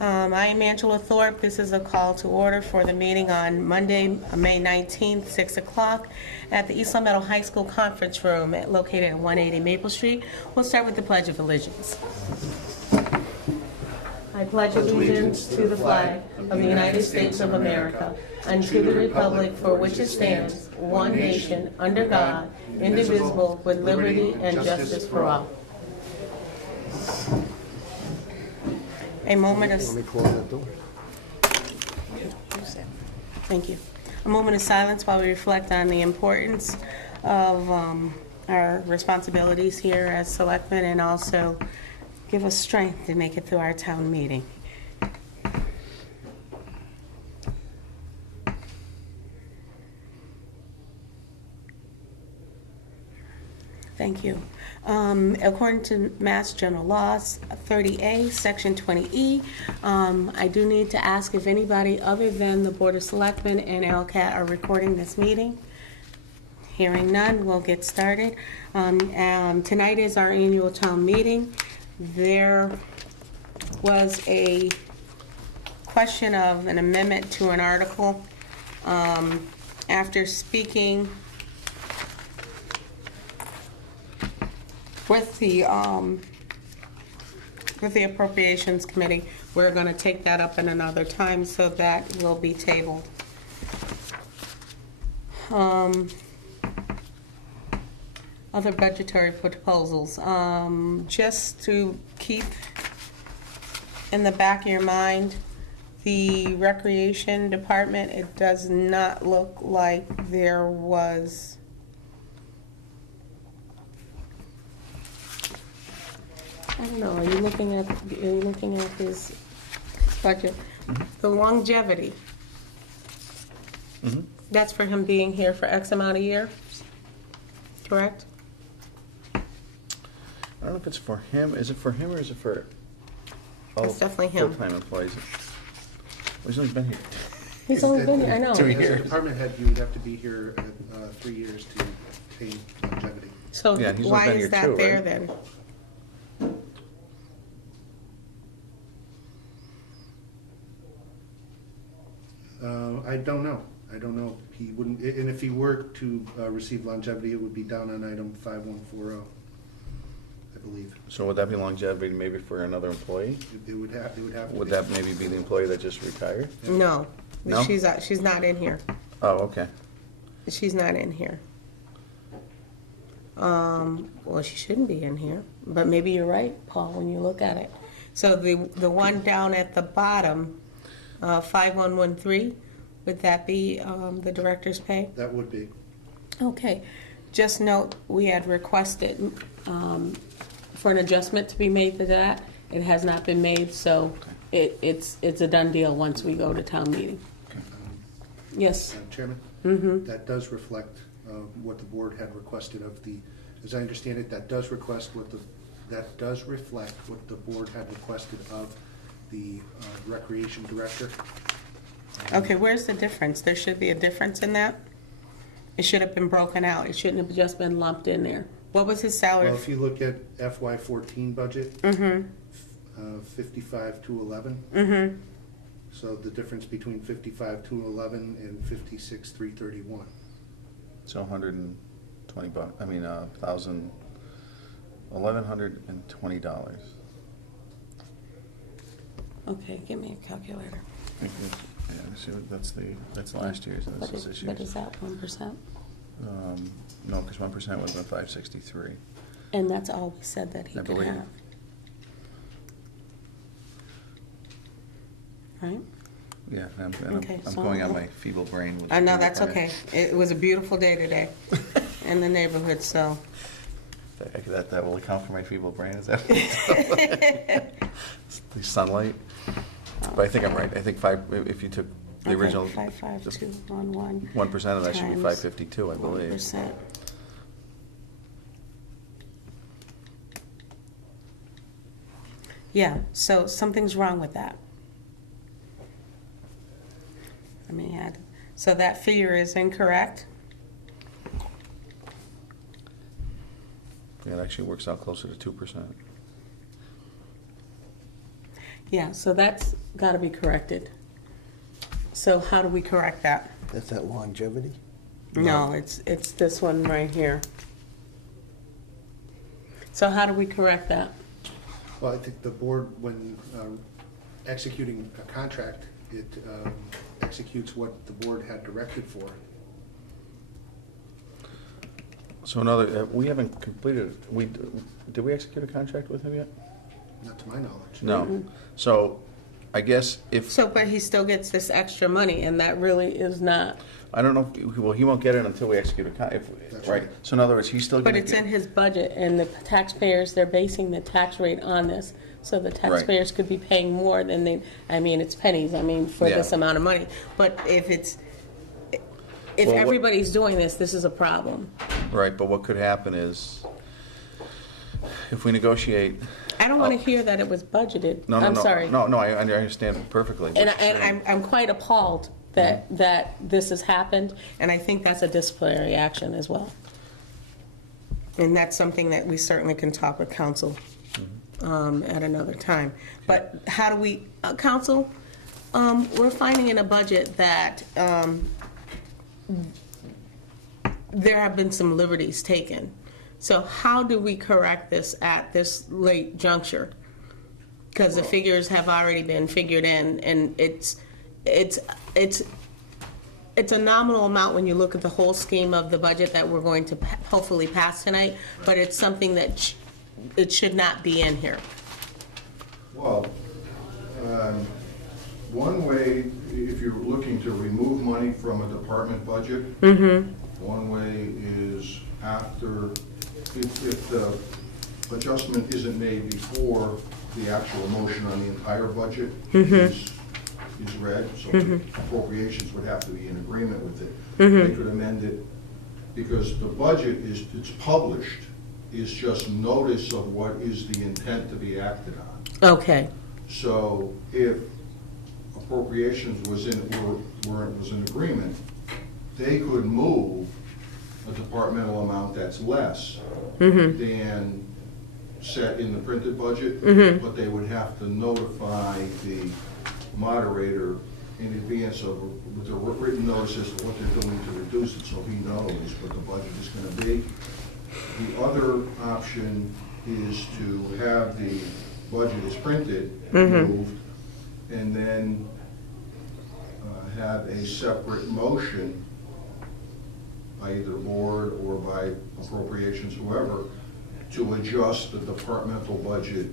I am Angela Thorpe. This is a call to order for the meeting on Monday, May 19th, 6 o'clock at the East Long Meadow High School Conference Room located at 180 Maple Street. We'll start with the Pledge of Allegiance. I pledge allegiance to the flag of the United States of America and to the republic for which it stands, one nation, under God, indivisible, with liberty and justice for all. A moment of... Let me close that door. Thank you. A moment of silence while we reflect on the importance of our responsibilities here as selectmen and also give us strength to make it through our town meeting. Thank you. According to Mass General Laws 30A, Section 20E, I do need to ask if anybody other than the Board of Selectmen and LCAT are recording this meeting. Hearing none, we'll get started. Tonight is our annual town meeting. There was a question of an amendment to an article. After speaking with the Appropriations Committee, we're going to take that up in another time, so that will be tabled. Other budgetary proposals. Just to keep in the back of your mind, the Recreation Department, it does not look like there was... I don't know, are you looking at his budget? The longevity. Mm-hmm. That's for him being here for X amount of years, correct? I don't know if it's for him. Is it for him or is it for all It's definitely him. full-time employees? Well, he's only been here. He's only been here, I know. 2 As years. a department head, you would have to be here 3 years to pay longevity. So Yeah, he's only why been is here that too, there right? then? I don't know. I don't know. He wouldn't, and if he were to receive longevity, it would be down on item 5140, I believe. So would that be longevity maybe for another employee? It would have to Would be. that maybe be the employee that just retired? No, No? she's not in here. Oh, okay. She's not in here. Well, she shouldn't be in here, but maybe you're right, Paul, when you look at it. So the one down at the bottom, 5113, would that be the director's pay? That would be. Okay. Just note, we had requested for an adjustment to be made to that. It has not been made, so it's a done deal once we go to town meeting. Yes. Chairman? Mm-hmm. That does reflect what the board had requested of the, as I understand it, that does reflect what the board had requested of the recreation director. Okay, where's the difference? There should be a difference in that? It should have been broken out. It shouldn't have just been lumped in there. What was his salary? Well, if you look at FY14 budget, Mm-hmm. 55,211. Mm-hmm. So the difference between 55,211 and 56,331. So 120 bucks. I mean, $1,120. Okay, give me a calculator. Yeah, see, that's last year's. That's this But year's. is that 1%? No, because 1% would have been 563. And that's all we said that he I could believe. have. Right? Yeah, I'm Okay, so going on my feeble brain. I know, that's okay. It was a beautiful day today in the neighborhood, so. That will account for my feeble brain, is that? The sunlight. But I think I'm right. I think if you took the original. 55211. 1% of that should be times 552, I believe. 1%. Yeah, so something's wrong with that. I mean, so that figure is incorrect. Yeah, it actually works out closer to 2%. Yeah, so that's got to be corrected. So how do we correct that? That's that longevity? No, it's this one right here. So how do we correct that? Well, I think the board, when executing a contract, it executes what the board had directed for. So we haven't completed, did we execute a contract with him yet? Not to my knowledge. No. So I guess if, So, but he still gets this extra money, and that really is not, I don't know, well, he won't get it until we execute a That's right? right. So in other words, he's still but gonna it's get. in his budget, and the taxpayers, they're basing the tax rate on this. So the taxpayers could be paying more than they, I mean, it's pennies, I mean, for Yeah. this amount of money. But if Well, what- everybody's doing this is a problem. Right, but what could happen is, if we negotiate. I don't want to hear that it was budgeted. No, no, I'm no. sorry. No, I understand perfectly. what And you're saying. I'm quite appalled that this has happened, and I think that's a disciplinary action as well. And that's something that we certainly can talk with council at another time. But how do we, council, we're finding in a budget that there have been some liberties taken. So how do we correct this at this late juncture? Because the figures have already been figured in, and it's a nominal amount when you look at the whole scheme of the budget that we're going to hopefully pass tonight, but it's something that it should not be in here. Well, one way, if you're looking to remove money from a department budget, one way is after, if the adjustment isn't made before the actual motion on the entire budget is read, so appropriations would have to be in agreement with it. They could amend it, because the budget it's published, is just notice of what is the intent to be acted on. Okay. So if appropriations was in agreement, they could move a departmental amount that's less than set in the printed budget, but they would have to notify the moderator in advance of, with a written notice as to what they're doing to reduce it, so he knows what the budget is gonna be. The other option is to have the budget as printed moved, and then have a separate motion by either board or by appropriations, whoever, to adjust the departmental budget,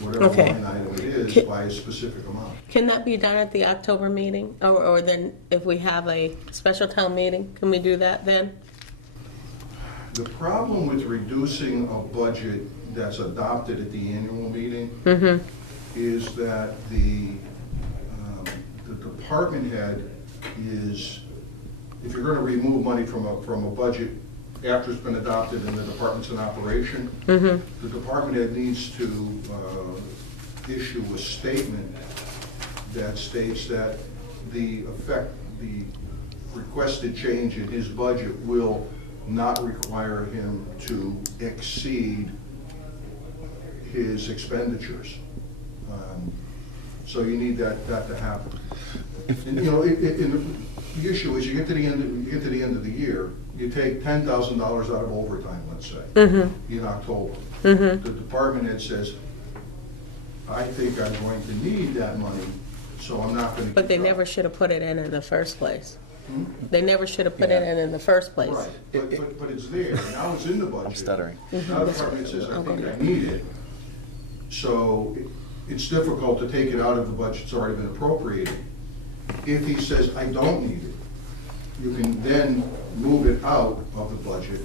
whatever Okay. line item it is, by a specific amount. Can that be done at the October meeting? Or then if we have a special town meeting, can we do that then? The problem with reducing a budget that's adopted at the annual meeting is that the department head is, if you're gonna remove money from a budget after it's been adopted and the department's in operation, the department head needs to issue a statement that states that the requested change in his budget will not require him to exceed his expenditures. So you need that to happen. And, you know, the issue is, you get to the end of the year, you take $10,000 out of overtime, let's say, in October. The department head says, I think I'm going to need that money, so I'm not gonna. But they never should have put it in the first place. They never should have put it in the first place. Right, but it's there, now it's in the budget. I'm stuttering. Now the department says, I think I need it, so it's difficult to take it out of the budget that's already been appropriated. If he says, I don't need it, you can then move it out of the budget.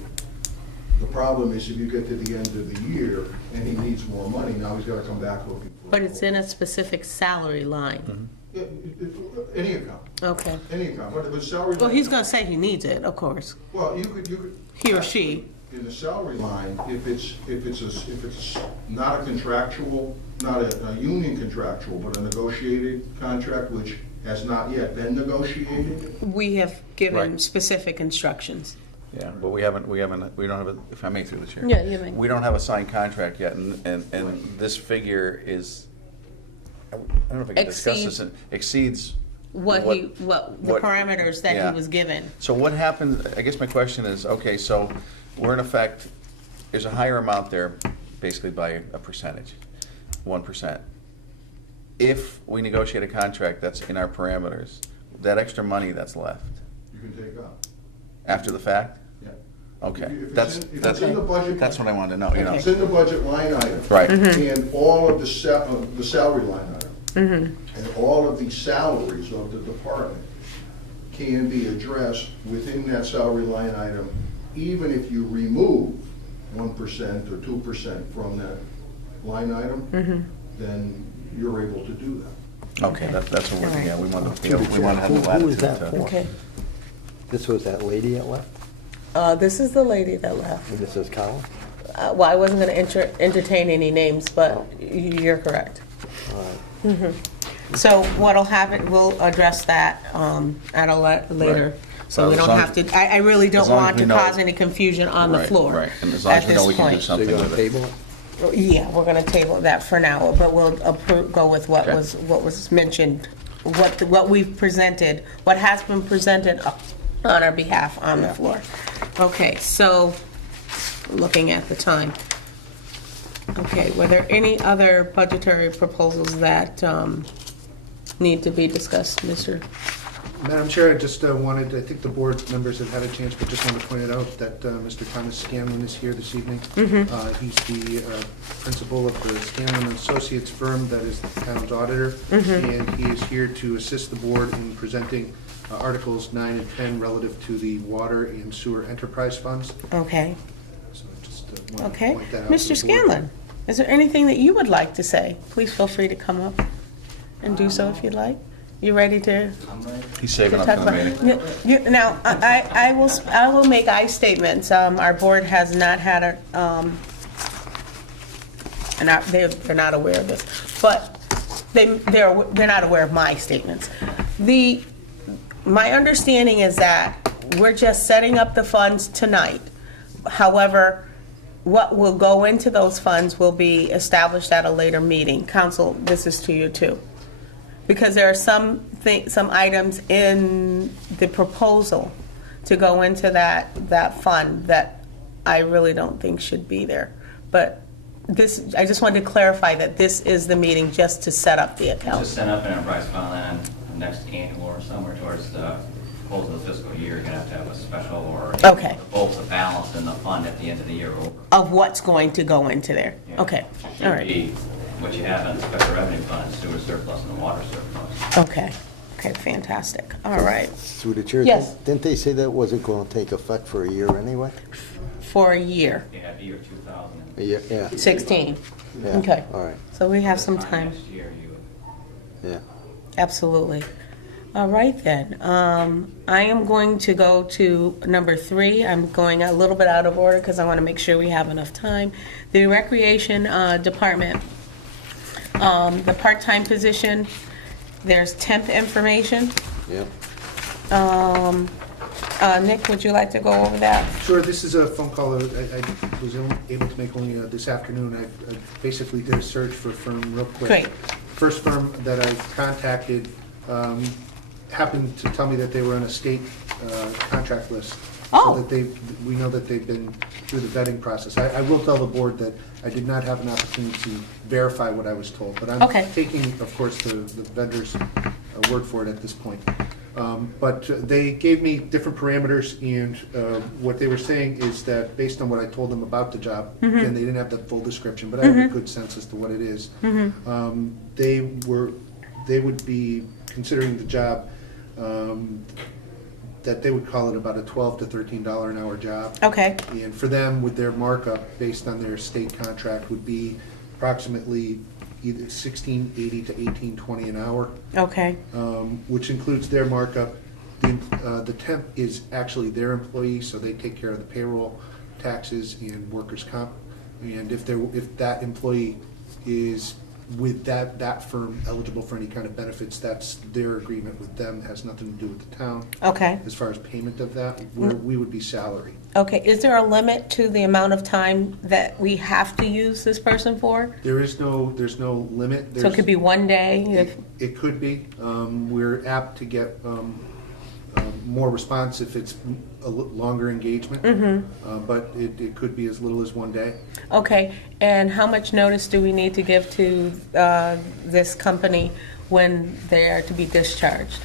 The problem is, if you get to the end of the year and he needs more money, now he's gotta come back looking for. But it's in a specific salary line. Any account, Okay. any account, but the salary. Well, he's gonna say he needs it, of course. Well, you could. He or she. In the salary line, if it's not a contractual, not a union contractual, but a negotiated contract, which has not yet been negotiated. We have given Right. specific instructions. Yeah, but we don't have a, if I may through the chair. Yeah, you may. We don't have a signed contract yet, and this figure is, I don't know if I can discuss this, exceeds What the what- parameters that yeah. he was given. So what happens, I guess my question is, okay, so we're in effect, there's a higher amount there, basically by a percentage, 1%. If we negotiate a contract that's in our parameters, that extra money that's left, You can take out. after the fact? Yeah. Okay, If it's that's, in- if that's, it's in the budget- that's what I wanted to know, you know? It's in the budget line item. Right. And all of the salary line item. And all of the salaries of the department can be addressed within that salary line item, even if you remove 1% or 2% from that line item, then you're able to do that. Okay, that's what we're, yeah, we wanted to, Through the we wanted to have the chair. Who latitude was that to. for? Okay. This was that lady that left, This is the lady that left. and this is Colin? Well, I wasn't going to entertain any names, but you're correct. All right. So what'll happen, we'll address that at a later. Right. So Well, we as don't long have as- to, I really don't as long as want we to know- cause any confusion on the Right, floor right. And as long as at we know this we can do point. So something you're gonna with it. table it? Yeah, we're going to table that for now, but we'll go with what Okay. was mentioned, what we've presented, what has been presented on our behalf on the floor. Okay, so, looking at the time. Okay, were there any other budgetary proposals that need to be discussed, Mr.? Madam Chair, I just wanted, I think the board members have had a chance, but just wanted to point it out that Mr. Thomas Scanlon is here this evening. He's the principal of the Scanlon Associates firm that is the town's auditor, and he is here to assist the board in presenting Articles 9 and 10 relative to the water and sewer enterprise funds. Okay, So just wanted to okay. point that out. to Mr. the board. Scanlon, is there anything that you would like to say? Please feel free to come up and do so if you'd like. You ready to He's saving up talk for the about? meeting. Now, I will make I statements. Our board has not had a, and they're not aware of this, but they're not aware of my statements. My understanding is that we're just setting up the funds tonight. However, what will go into those funds will be established at a later meeting. Council, this is to you too. Because there are some items in the proposal to go into that fund that I really don't think should be there. But this, I just wanted to clarify that this is the meeting just to set up the account. Just set up an enterprise fund, and the next annual or somewhere towards the close of the fiscal year, you're gonna have to have a special or Okay. both the balance in the fund at the end of the year over. Of what's going to go into there. Yeah. Okay, Should all right. be what you have in the special revenue fund, sewer surplus and the water surplus. Okay, okay, fantastic. All right. Through the chair? Yes. Didn't they say that wasn't gonna take effect for a year anyway? For a year, You have year 2000. Yeah. 16. Yeah. Okay. All right, So we have some This time. Next year, you would yeah. Absolutely. All right then. I am going to go to number 3. I'm going a little bit out of order because I want to make sure we have enough time. The Recreation Department, the part-time position, there's temp information. Yeah. Nick, would you like to go over that? Sure, this is a phone call I was able to make only this afternoon. I basically did a search for a firm real quick. Great. First firm that I contacted happened to tell me that they were on a state contract list. Oh. So that we know that they've been through the vetting process. I will tell the board that I did not have an opportunity to verify what I was told, but I'm Okay. taking, of course, the vendor's word for it at this point. But they gave me different parameters, and what they were saying is that based on what I told them about the job, again, they didn't have the full description, but I have a good sense as to what it is. They would be considering the job, that they would call it about a $12 to $13 an hour job. Okay, And for them, with their markup, based on their state contract, would be approximately either $16.80 to $18.20 an hour, okay, which includes their markup. The temp is actually their employee, so they take care of the payroll, taxes, and workers' comp. And if that employee is with that firm eligible for any kind of benefits, that's their agreement with them, has nothing to do with the town. Okay. As far as payment of that, we would be salary. Okay, is there a limit to the amount of time that we have to use this person for? There's no limit. So it could be one day? It could be. We're apt to get more response if it's a longer engagement. But it could be as little as one day. Okay, and how much notice do we need to give to this company when they are to be discharged?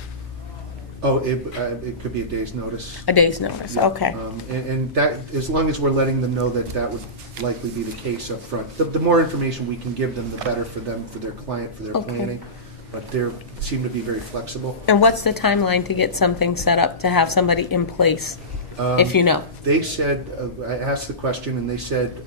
Oh, it could be a day's notice. A day's notice, okay. And that, as long as we're letting them know that that would likely be the case up front. The more information we can give them, the better for them, for their client, for their Okay. planning. But they seem to be very flexible. And what's the timeline to get something set up, to have somebody in place, if you know? They said, I asked the question, and they said,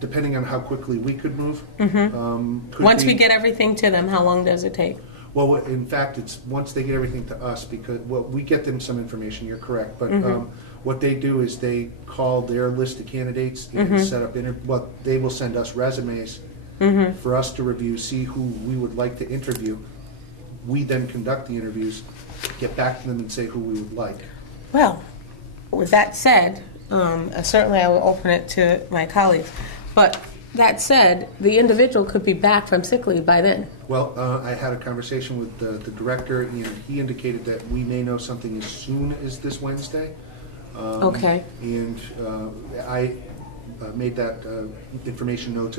depending on how quickly we could move. Could Once we be- get everything to them, how long does it take? Well, in fact, it's once they get everything to us, because, well, we get them some information, you're correct, but what they do is they call their list of candidates and set up, they will send us resumes for us to review, see who we would like to interview. We then conduct the interviews, get back to them and say who we would like. Well, with that said, certainly I will open it to my colleagues, but that said, the individual could be back from sick leave by then. Well, I had a conversation with the director, and he indicated that we may know something as soon as this Wednesday. Okay. And I made that information known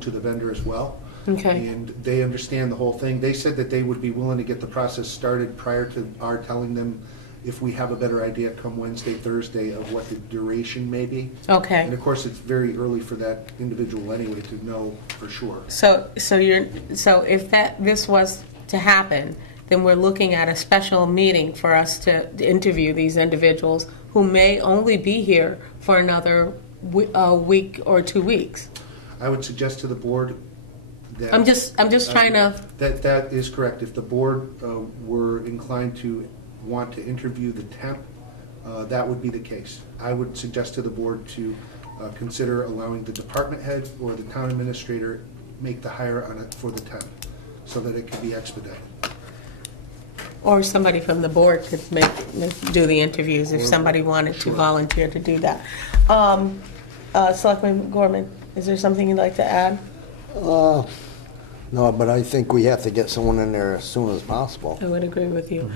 to the vendor as well. Okay. And they understand the whole thing. They said that they would be willing to get the process started prior to our telling them if we have a better idea come Wednesday, Thursday of what the duration may be. Okay. And of course, it's very early for that individual anyway to know for sure. So if this was to happen, then we're looking at a special meeting for us to interview these individuals who may only be here for another week or 2 weeks. I would suggest to the board that. I'm just trying to. That is correct. If the board were inclined to want to interview the temp, that would be the case. I would suggest to the board to consider allowing the department head or the town administrator make the hire on it for the temp, so that it can be expedited. Or somebody from the board could do the interviews if somebody wanted to volunteer to do that. Selectman Gorman, is there something you'd like to add? No, but I think we have to get someone in there as soon as possible. I would agree with you.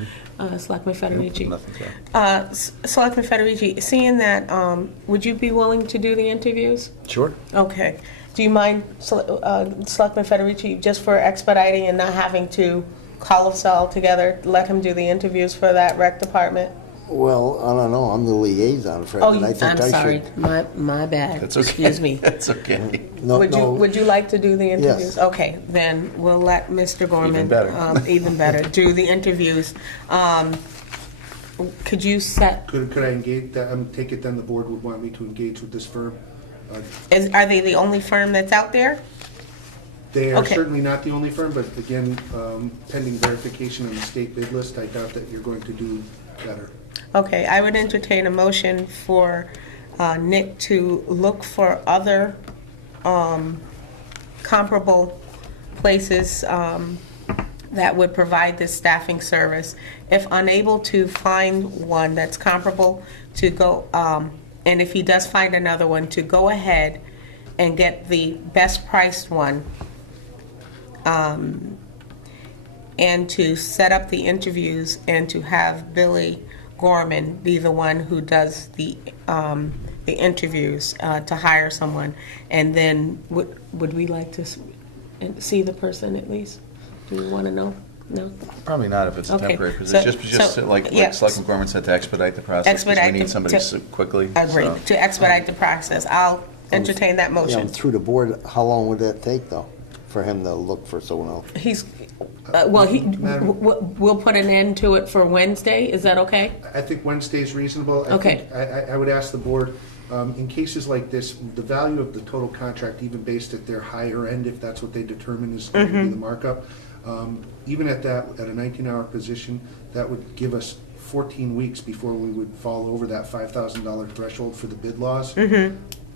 Selectman Federici. Nothing to add. Selectman Federici, seeing that, would you be willing to do the interviews? Sure. Okay. Do you mind, Selectman Federici, just for expediting and not having to call us all together, let him do the interviews for that rec department? Well, I don't know, I'm the liaison for it, Oh, and I think I'm I sorry. should. My bad. That's okay. Excuse me. That's okay. No, no, Would you like to do the interviews? Yes. Okay, then we'll let Mr. Gorman. Even better. Even better, do the interviews. Could you set, Could I engage that? Take it then the board would want me to engage with this firm. are they the only firm that's out there? They are Okay. certainly not the only firm, but again, pending verification on the state bid list, I doubt that you're going to do better. Okay, I would entertain a motion for Nick to look for other comparable places that would provide this staffing service. If unable to find one that's comparable, to go, and if he does find another one, to go ahead and get the best priced one, and to set up the interviews and to have Billy Gorman be the one who does the interviews to hire someone. And then would we like to see the person at least? Do we want to know? No? Probably not if it's a Okay, temporary position. so- Just so, like yeah. Selectman Gorman said, to expedite the process. 'Cause Expedite we need the- somebody to- quickly. Agree, so. to expedite the process. I'll entertain that you know, motion. through the board, how long would that take, though, for him to look for someone else? He's, Madam- we'll put an end to it for Wednesday, is that okay? I think Wednesday is reasonable. Okay. I would ask the board, in cases like this, the value of the total contract, even based at their higher end, if that's what they determine is going to be the markup, even at that, at a 19-hour position, that would give us 14 weeks before we would fall over that $5,000 threshold for the bid laws.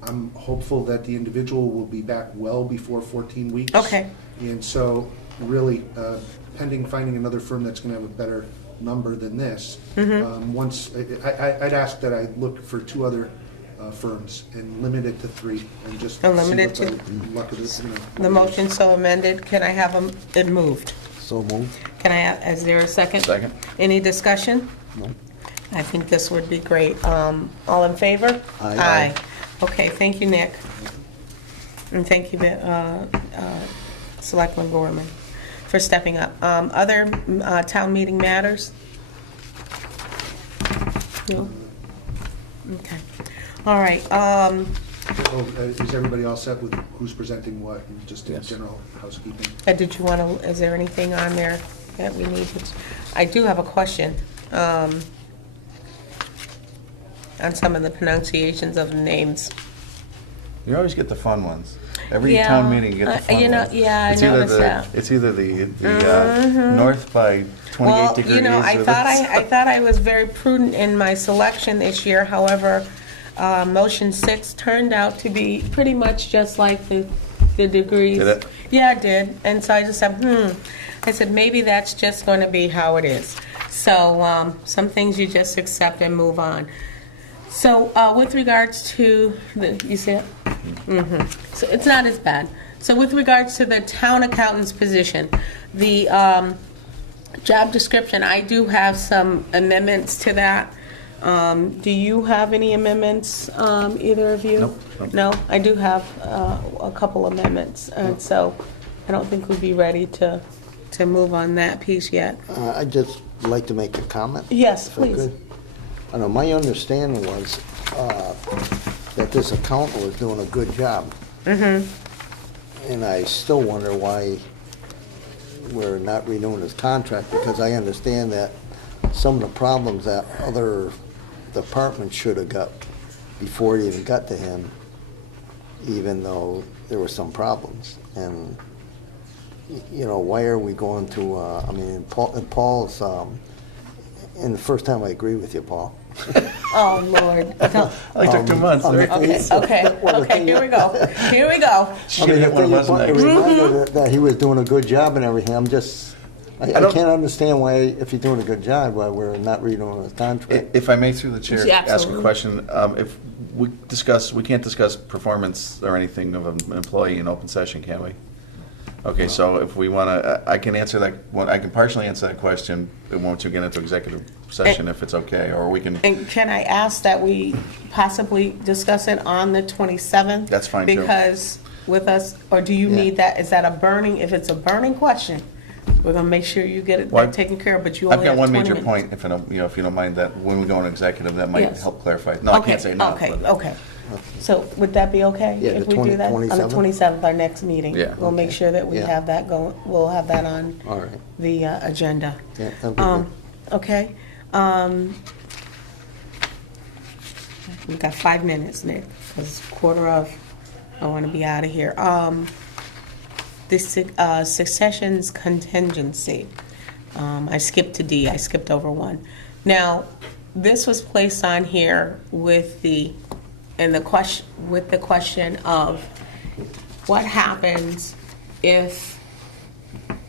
I'm hopeful that the individual will be back well before 14 weeks. Okay. And so really, pending finding another firm that's going to have a better number than this, once, I'd ask that I look for 2 other firms and limit it to 3 and just And limit see it what to- the luck of this, The motion so amended, can I have it moved? So moved. Can I have, is there a second? Second. Any discussion? No. I think this would be great. All in favor? Aye. Aye. Okay, thank you, Nick. And thank you, Selectman Gorman, for stepping up. Other town meeting matters? No? Okay. All right. Is everybody all set with who's presenting what, and just in Yes. general housekeeping? Did you want to, is there anything on there that we need to, I do have a question on some of the pronunciations of the names. You always get the fun ones. Every Yeah, town meeting, you get the fun you know, ones. yeah, I It's either noticed the- that. It's either the north by 28 Well, degrees. you know, I or thought the- I thought I was very prudent in my selection this year. However, motion 6 turned out to be pretty much just like the degrees. Did it? Yeah, it did. And so I just said, I said, maybe that's just going to be how it is. So some things you just accept and move on. So with regards to you see it? So it's not as bad. So with regards to the town accountant's position, the job description, I do have some amendments to that. Do you have any amendments, either of you? Nope. No, I do have a couple amendments, and so I don't think we'd be ready to move on that piece yet. I'd just like to make a comment. Yes, if I please. could. I know, my understanding was that this accountant was doing a good job. And I still wonder why we're not renewing his contract, because I understand that some of the problems that other departments should have got before it even got to him, even though there were some problems. And, you know, why are we going to, I mean, Paul's, and the first time I agree with you, Paul. Oh, Lord. Only took 2 months. on the Okay, okay, here we go. Here we go. Should have hit one of those a next. reminder that he was doing a good job and everything, I'm just, I don't- can't understand why, if he's doing a good job, why we're not renewing his contract. If I may, through the chair, Yeah, ask a absolutely. question. If we can't discuss performance or anything of an employee in open session, can we? Okay, so if we want to, I can answer that, I can partially answer that question, and won't you get into executive session if it's okay, or we can, And can I ask that we possibly discuss it on the 27th? That's fine, too. Because with us, or do you Yeah. need that, is that a burning, if it's a burning question, we're going to make sure you get it Well, taken care of, but you I've only got have one 20 major minutes. point, if you don't mind, that when we go into executive, that might Yes. help clarify. No, I can't say no. Okay, but- okay. So would that be okay? Yeah, if the we do that? On the 27th? 27th, our next meeting. Yeah. We'll make Okay. sure that we Yeah. have that going, we'll have that on All right, the agenda. yeah, that'll be good. Okay. We've got 5 minutes, Nick, because quarter of, I want to be out of here. This successions contingency. I skipped to D, I skipped over 1. Now, this was placed on here with the question of what happens if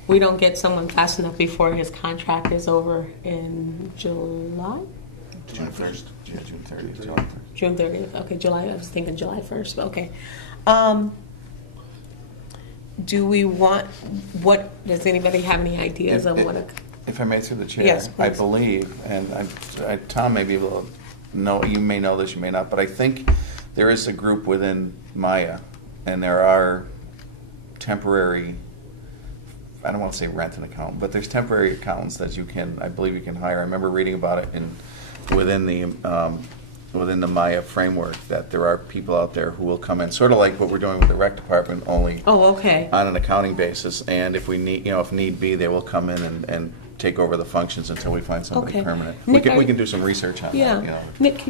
we don't get someone fast enough before his contract is over in July? June 1st, yeah, June 30th, July 1st. June 30th, okay, July, I was thinking July 1st, but okay. Do we want, does anybody have any ideas on what? If I may, through the chair. Yes, I please. believe, and Tom may be able to know, you may know this, you may not, but I think there is a group within Maya, and there are temporary, I don't want to say rent an accountant, but there's temporary accountants that I believe you can hire. I remember reading about it within the Maya framework, that there are people out there who will come in, sort of like what we're doing with the rec department, only Oh, okay. on an accounting basis, and if we need, if need be, they will come in and take over the functions until we find somebody Okay. permanent. Nick, We can do some research on that, Yeah. Nick,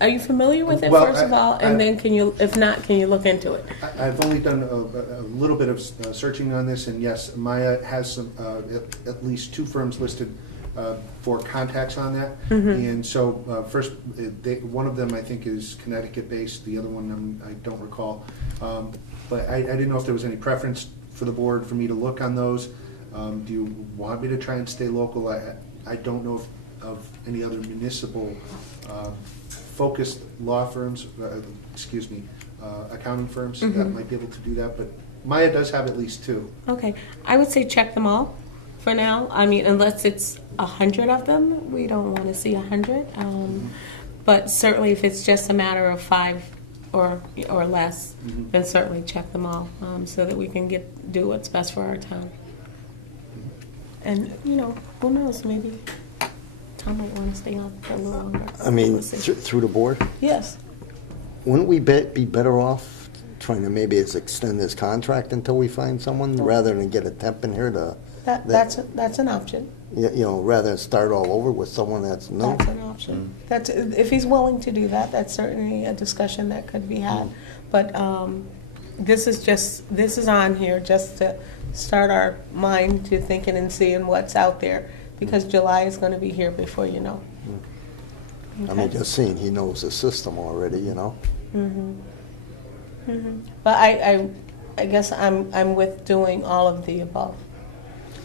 are you familiar with it, Well, first of all? I- And then if not, can you look into it? I've only done a little bit of searching on this, and yes, Maya has some, at least 2 firms listed for contacts on that. And so first, one of them I think is Connecticut-based, the other one I don't recall. But I didn't know if there was any preference for the board for me to look on those. Do you want me to try and stay local? I don't know of any other municipal focused law firms, accounting firms that might be able to do that, but Maya does have at least two. Okay, I would say check them all for now. I mean, unless it's 100 of them, we don't want to see 100. But certainly, if it's just a matter of 5 or less, then certainly check them all so that we can do what's best for our town. And who knows? Maybe Tom might want to stay on for a little longer. I mean, We'll see. through the board, Yes. wouldn't we be better off trying to maybe extend this contract until we find someone, rather than get a temp in here to, That's an option. rather than start all over with someone that's new? That's an option. That's if he's willing to do that. That's certainly a discussion that could be had. But this is on here just to start our mind to thinking and seeing what's out there, because July is going to be here before you know. I mean, just seeing he knows the system already, But I guess I'm with doing all of the above,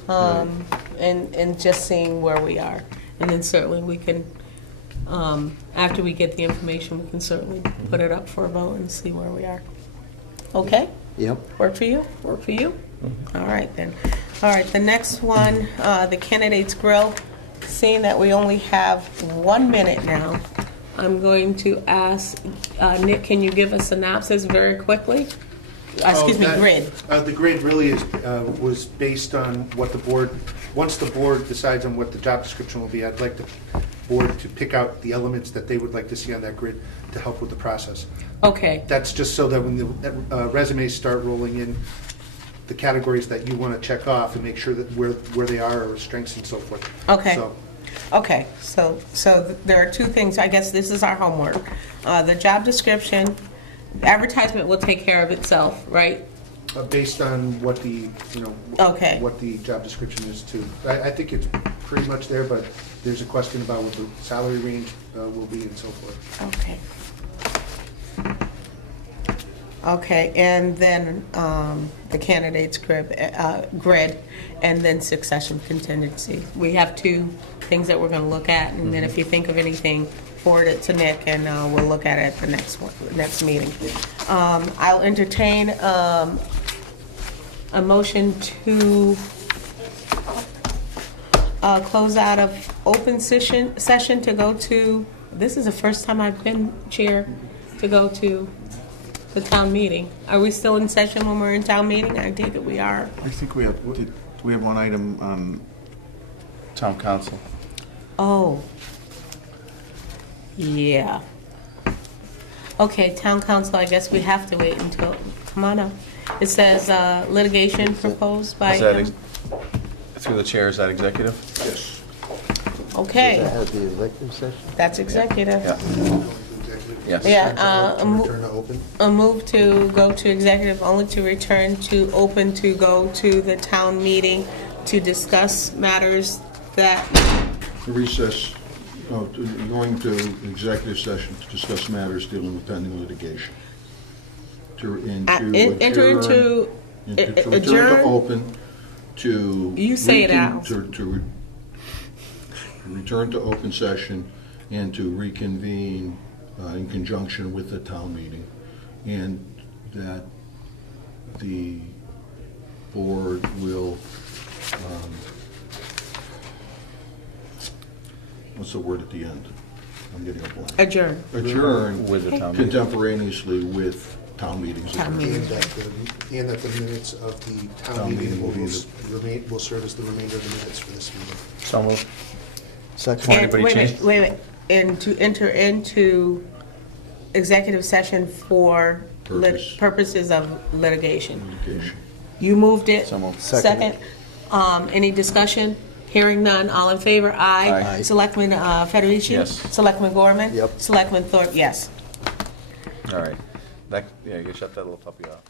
and just seeing where we are, and then certainly we can, after we get the information, we can certainly put it up for a vote and see where we are. Okay? Yep. Work for you? Work for you? All right, then. All right, the next one, the candidates grill. Seeing that we only have 1 minute now, I'm going to ask, Nick, can you give a synopsis very quickly? Excuse me, grid. The grid really was based on what the board, once the board decides on what the job description will be, I'd like the board to pick out the elements that they would like to see on that grid to help with the process. Okay. That's just so that when the resumes start rolling in, the categories that you want to check off and make sure that where they are, or strengths and so forth. Okay. So, Okay, so there are two things. I guess this is our homework. The job description, advertisement will take care of itself, right? based on what the, Okay. what the job description is too. I think it's pretty much there, but there's a question about what the salary range will be and so forth. Okay. Okay, and then the candidates grid, and then succession contingency. We have two things that we're going to look at, and then if you think of anything, forward it to Nick, and we'll look at it at the next meeting. I'll entertain a motion to close out of open session to go to. This is the first time I've been chair to go to the town meeting. Are we still in session when we're in town meeting? I take it we are. I think we have one item on town council. Oh. Yeah. Okay, town council, I guess we have to wait until, come on up. It says litigation proposed by Is that him. through the chair, is that executive? Yes. Okay, Does that have the executive session? that's executive. Yeah. Yes. Yeah, Return to open. a move to go to executive, only to return to open to go to the town meeting to discuss matters that, Recess, going to executive session to discuss matters dealing with pending litigation. To enter into, return adjourn? to open, to. You say it out. To return to open session and to reconvene in conjunction with the town meeting, and that the board will, what's the word at the end? I'm getting a blank. adjourn. Adjourn With the town meeting. contemporaneously with town meetings. Town meeting. And that the minutes of the town meeting will serve as the remainder of the minutes for this meeting. So moved. Second. And Anybody wait, change? wait, and to enter into executive session for purposes of litigation. Litigation. You moved it? So moved. Second. Any discussion? Hearing none, all in favor? Aye. Aye. Selectman Federici? Yes. Selectman Gorman? Yep. Selectman Thorpe, yes. All right. Yeah, you can shut that little puppy off.